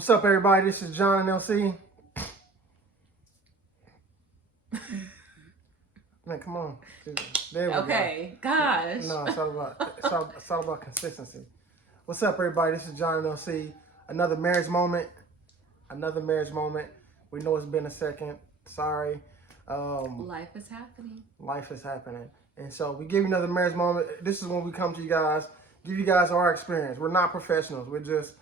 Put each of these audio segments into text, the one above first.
What's up, everybody? This is John and LC. Man, come on. There we Okay, go. gosh. No, it's all about consistency. What's up, everybody? This is John and LC. Another marriage moment. Another marriage moment. We know it's been a second. Sorry. Life is happening. Life is happening. And so we give you another marriage moment. This is when we come to you guys, give you guys our experience. We're not professionals. We're just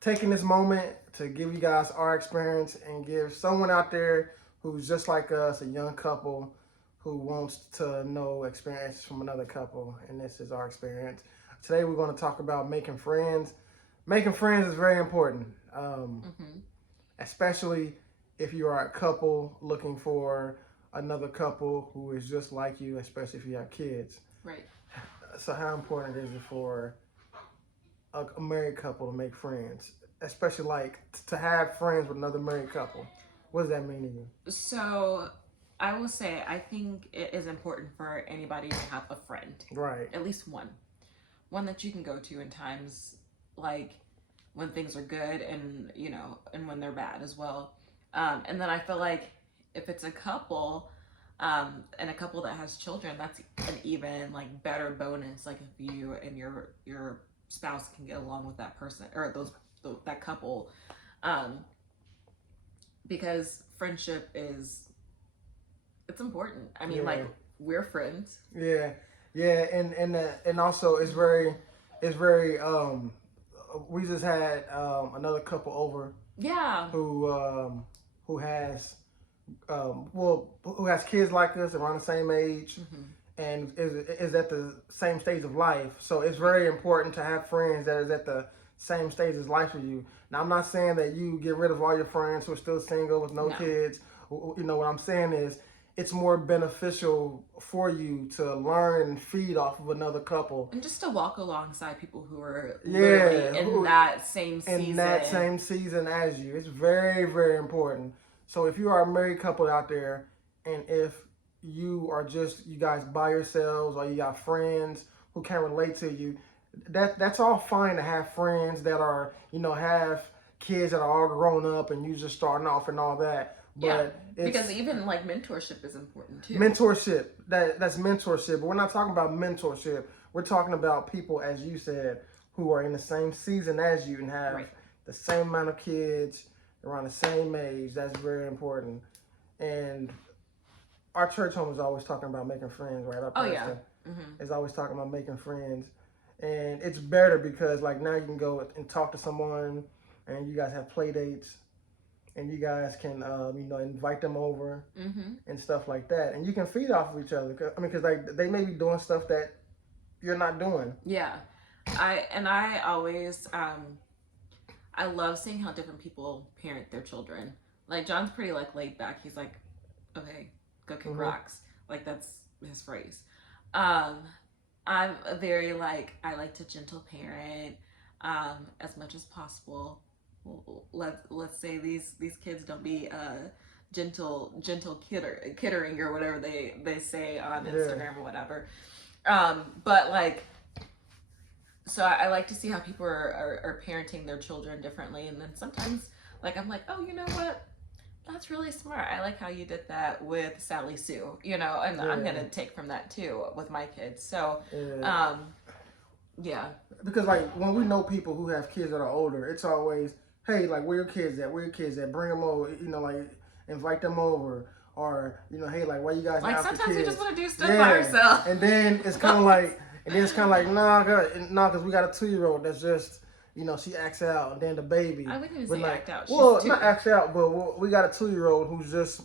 taking this moment to give you guys our experience and give someone out there who's just like us, a young couple who wants to know experience from another couple. And this is our experience. Today we're going to talk about making friends. Making friends is very important, especially if you are a couple looking for another couple who is just like you, especially if you have kids. Right. So how important is it for a married couple to make friends, especially like to have friends with another married couple? What does that mean to you? So I will say I think it is important for anybody to have a friend. Right. At least one. One that you can go to in times like when things are good and and when they're bad as well. And then I feel like if it's a couple, and a couple that has children, that's an even like better bonus. Like if you and your spouse can get along with that person or that couple, because friendship it's important. I mean, like we're friends. Yeah, and also it's very we just had another couple over. Yeah. Who has who has kids like us around the same age, and is at the same stage of life. So it's very important to have friends that is at the same stage of life with you. Now I'm not saying that you get rid of all your friends who are still single with no kids. You know what I'm saying is it's more beneficial for you to learn and feed off of another couple. And just to walk alongside people who are literally in that same season as you. It's very, very important. So if you are a married couple out there, and if you are just you guys by yourselves or you got friends who can't relate to you, that's all fine to have friends that are, have kids that are all grown up and you just starting off and all that. But because even like mentorship is important too. Mentorship, that's mentorship. But we're not talking about mentorship. We're talking about people, as you said, who are in the same season as you and have the same amount of kids around the same age. That's very important. And our church home is always talking about making friends, right? Our pastor is always talking about making friends. And it's better because like now you can go and talk to someone and you guys have play dates. And you guys can, invite them over and stuff like that. And you can feed off of each other. Because they may be doing stuff that you're not doing. Yeah. I always, I love seeing how different people parent their children. Like, John's pretty, like, laid back. He's like, okay, go kick rocks. Like, that's his phrase. I'm very, like, I like to gentle parent as much as possible. Let's say these kids don't be gentle kiddering or whatever they say on Instagram or whatever, but like, so I like to see how people are parenting their children differently. And then sometimes like I'm like, oh, you know what, that's really smart. I like how you did that with Sally Sue, and I'm gonna take from that too with my kids. So because like when we know people who have kids that are older, it's always, hey, like, where your kids at? Where your kids at? Bring them over, like, invite them over. Or, hey, like, why you guys like not sometimes the kids? we just want to do stuff by ourselves. And then it's kind of like, nah, because we got a 2-year-old that's just, she acts out. And then the baby. I wouldn't even say act out. Well, not acts out, but we got a 2-year-old who's just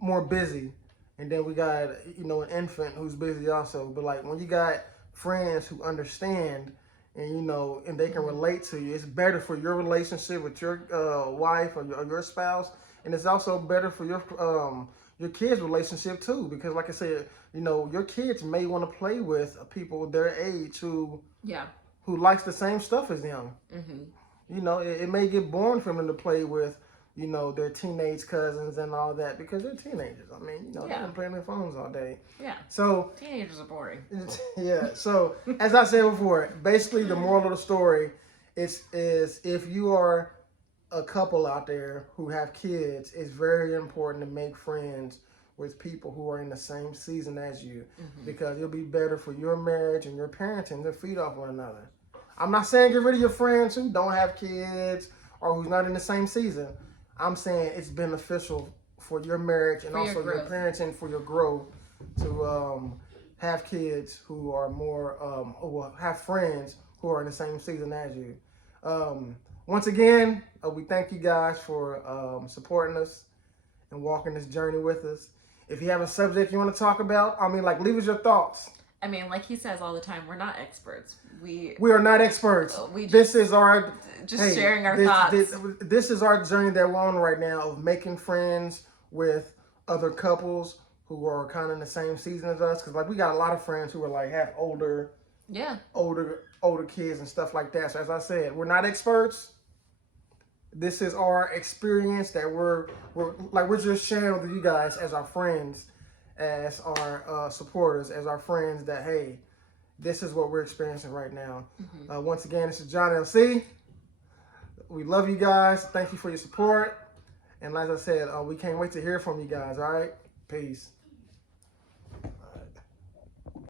more busy. And then we got, an infant who's busy also. But, like, when you got friends who understand and and they can relate to you, it's better for your relationship with your wife or your spouse, and it's also better for your kids' relationship too, because like I said, your kids may want to play with people their age who likes the same stuff as them. It may get boring for them to play with their teenage cousins and all that because they're teenagers. I mean, they've been playing their phones all day. Yeah. So teenagers are boring. Yeah. So as I said before, basically the moral of the story is if you are a couple out there who have kids, it's very important to make friends with people who are in the same season as you, because it'll be better for your marriage and your parenting to feed off one another. I'm not saying get rid of your friends who don't have kids or who's not in the same season. I'm saying it's beneficial for your marriage and For your also your growth. parenting, for your growth, to have kids who are more, who have friends who are in the same season as you. Once again, we thank you guys for supporting us and walking this journey with us. If you have a subject you want to talk about, I mean, like, leave us your thoughts. I mean, like he says all the time, we're not experts. We are not experts. We This is our just sharing our thoughts. This is our journey that we're on right now of making friends with other couples who are kind of in the same season as us. Because like we got a lot of friends who are like have older kids and stuff like that. So as I said, we're not experts. This is our experience that we're just sharing with you guys as our friends, as our supporters, as our friends, that hey, this is what we're experiencing right now. Once again, this is John LC. We love you guys. Thank you for your support. And as I said, we can't wait to hear from you guys. All right? Peace.